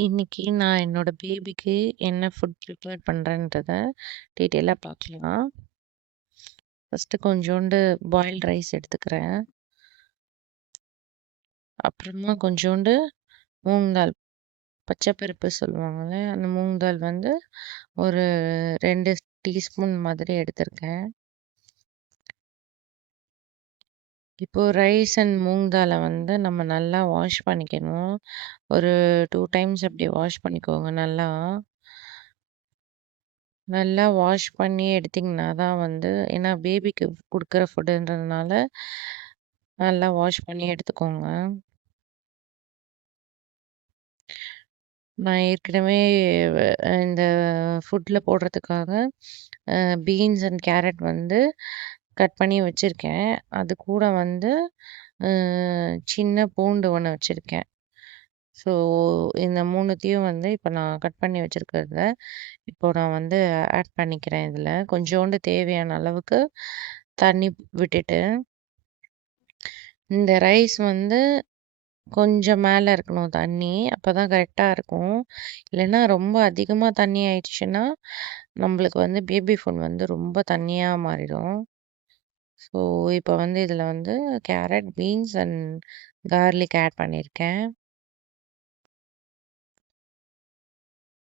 இன்னைக்கு நான் என்னோட பேபிக்கு என்ன ஃபுட் ப்ரிப்பேர் பண்றேன்றத டீட்டெயிலா பார்க்கலாம். ஃபர்ஸ்ட்டு கொஞ்சோண்டு பாயில்ட் ரைஸ் எடுத்துக்கிறேன். அப்புறமா கொஞ்சோண்டு மூங் தால், பச்சை பருப்பு சொல்லுவாங்கல்ல, அந்த மூங் தால் வந்து ஒரு 2 டீஸ்பூன் மாதிரி எடுத்திருக்கேன். இப்போ ரைஸ் அண்ட் மூங் தால வந்து நம்ம நல்லா வாஷ் பண்ணிக்கணும். ஒரு 2 டைம்ஸ் அப்படி வாஷ் பண்ணிக்கோங்க நல்லா. நல்லா வாஷ் பண்ணி எடுத்தீங்கன்னா தான் வந்து ஏன்னா பேபிக்கு குடுக்குற ஃபுட்டுன்றதுனால நல்லா வாஷ் பண்ணி எடுத்துக்கோங்க. நான் ஏற்கனவே இந்த ஃபுட்ல போடுறதுக்காக பீன்ஸ் அண்ட் கேரட் வந்து கட் பண்ணி வச்சிருக்கேன். அது கூட வந்து அ சின்ன பூண்டு ஒண்ணு வச்சிருக்கேன். ஸோ இந்த 3த்தையும் வந்து இப்ப நான் கட் பண்ணி வச்சிருக்கிறத இப்போ நான் வந்து ஆட் பண்ணிக்கிறேன் இதுல. கொஞ்சோண்டு தேவையான அளவுக்கு தண்ணி விட்டுட்டு, இந்த ரைஸ் வந்து கொஞ்சம் மேல இருக்கணும் தண்ணி. அப்பதான் கரெக்ட்டா இருக்கும். இல்லன்னா ரொம்ப அதிகமா தண்ணி ஆயிடுச்சுன்னா, நம்பளுக்கு வந்து பேபி ஃபுட் வந்து ரொம்ப தண்ணியா மாறிடும். ஸோ இப்ப வந்து இதுல வந்து carrot, beans and garlic add பண்ணியிருக்கேன்.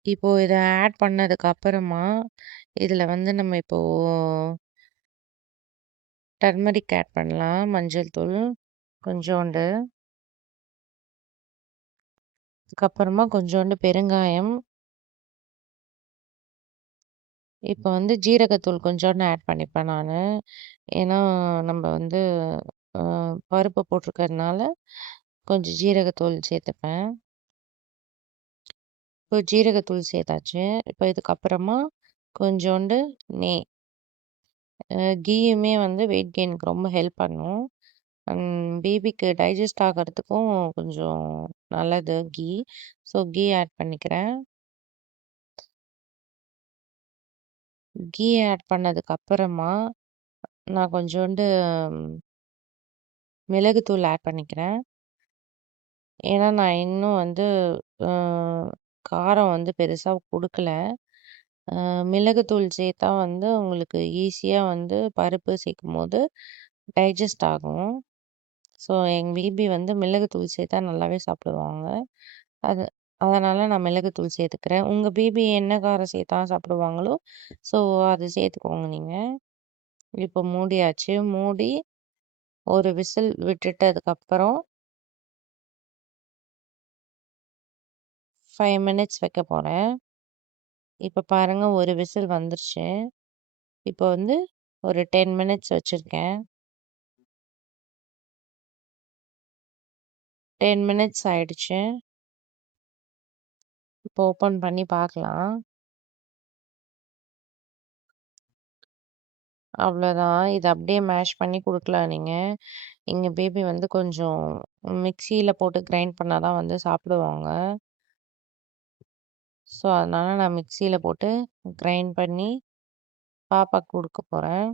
இப்போ இத ஆட் பண்ணதுக்கு அப்புறமா, இதுல வந்து நம்ம இப்போ டர்மரிக் ஆட் பண்ணலாம். மஞ்சள் தூள் கொஞ்சோண்டு. அதுக்கப்புறமா கொஞ்சோண்டு பெருங்காயம். இப்ப வந்து ஜீரகத்தூள் கொஞ்சோண்டு ஆட் பண்ணிப்பேன் நானு. ஏன்னா, நம்ப வந்து அ பருப்பு போட்டிருக்கிறதுனால, கொஞ்சம் ஜீரகத்தூள் சேர்த்துப்பேன். இப்போ ஜீரகத்தூள் சேர்த்தாச்சு. இப்ப இதுக்கப்புறமா கொஞ்சோண்டு நெய். கீயுமே வந்து வெயிட் கெயினுக்கு ரொம்ப ஹெல்ப் பண்ணும். பேபிக்கு டைஜஸ்ட் ஆகறதுக்கும் கொஞ்சம் நல்லது கீ. ஸோ கீ ஆட் பண்ணிக்கிறேன். கீ ஆட் பண்ணதுக்கு அப்புறமா, நான் கொஞ்சோண்டு மிளகுத்தூள் ஆட் பண்ணிக்கிறேன். ஏன்னா, நான் இன்னும் வந்து அ காரம் வந்து பெருசா குடுக்கல. மிளகுத்தூள் சேர்த்தா வந்து உங்களுக்கு ஈஸியா வந்து பருப்பு சேர்க்கும்போது டைஜஸ்ட் ஆகும். ஸோ எங்க பேபி வந்து மிளகுத்தூள் சேர்த்தா நல்லாவே சாப்பிடுவாங்க. அது அதனால நான் மிளகுத்தூள் சேர்த்துக்கிறேன். உங்க பேபி என்ன காரம் சேர்த்தா சாப்பிடுவாங்களோ, ஸோ அது சேர்த்துக்கோங்க நீங்க. இப்போ மூடியாச்சு. மூடி ஒரு விசில் விட்டுட்டதுக்கப்புறம் 5 மினிட்ஸ் வைக்க போறேன். இப்ப பாருங்க ஒரு விசில் வந்துருச்சு. இப்போ வந்து ஒரு 10 மினிட்ஸ் வச்சிருக்கேன். 10 மினிட்ஸ் ஆயிடுச்சு. இப்போ ஓப்பன் பண்ணி பார்க்கலாம். அவ்வளோதான். இத அப்படியே மேஷ் பண்ணி குடுக்கலாம் நீங்க. எங்க பேபி வந்து கொஞ்சம் மிக்ஸியில போட்டு கிரைண்ட் பண்ணா தான் வந்து சாப்பிடுவாங்க. ஸோ, அதனால நான் மிக்ஸியில போட்டு கிரைண்ட் பண்ணி பாப்பாக்கு குடுக்க போறேன்.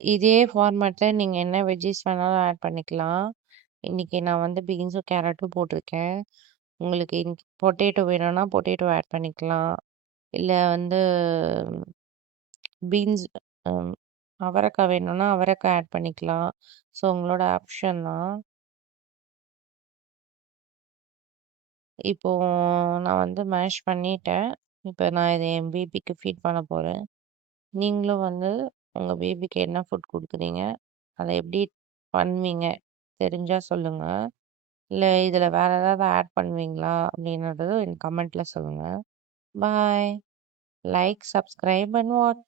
இதே ஃபார்மேட்ல நீங்க என்ன வெஜ்ஜீஸ் வேணாலும் ஆட் பண்ணிக்கலாம். இன்னைக்கு நான் வந்து பீன்ஸும், கேரட்டும் போட்டிருக்கேன். உங்களுக்கு பொட்டேட்டோ வேணும்னா பொட்டேட்டோ ஆட் பண்ணிக்கலாம். இல்ல வந்து பீன்ஸ் ம் அவரைக்காய் வேணும்னா அவரைக்காய் ஆட் பண்ணிக்கலாம். ஸோ உங்களோட ஆப்ஷன் தான். இப்போ நான் வந்து மேஷ் பண்ணிட்டேன். இப்ப நான் இத என் பேபிக்கு ஃபீட் பண்ண போறேன். நீங்களும் வந்து உங்க பேபிக்கு என்ன ஃபுட் குடுக்குறீங்க? அத எப்படி பண்ணுவீங்க? தெரிஞ்சா சொல்லுங்க. இல்ல இதுல வேற ஏதாவது ஆட் பண்ணுவீங்களா? அப்படின்றத கமெண்ட்ல சொல்லுங்க. Bye. Like, subscribe and watch.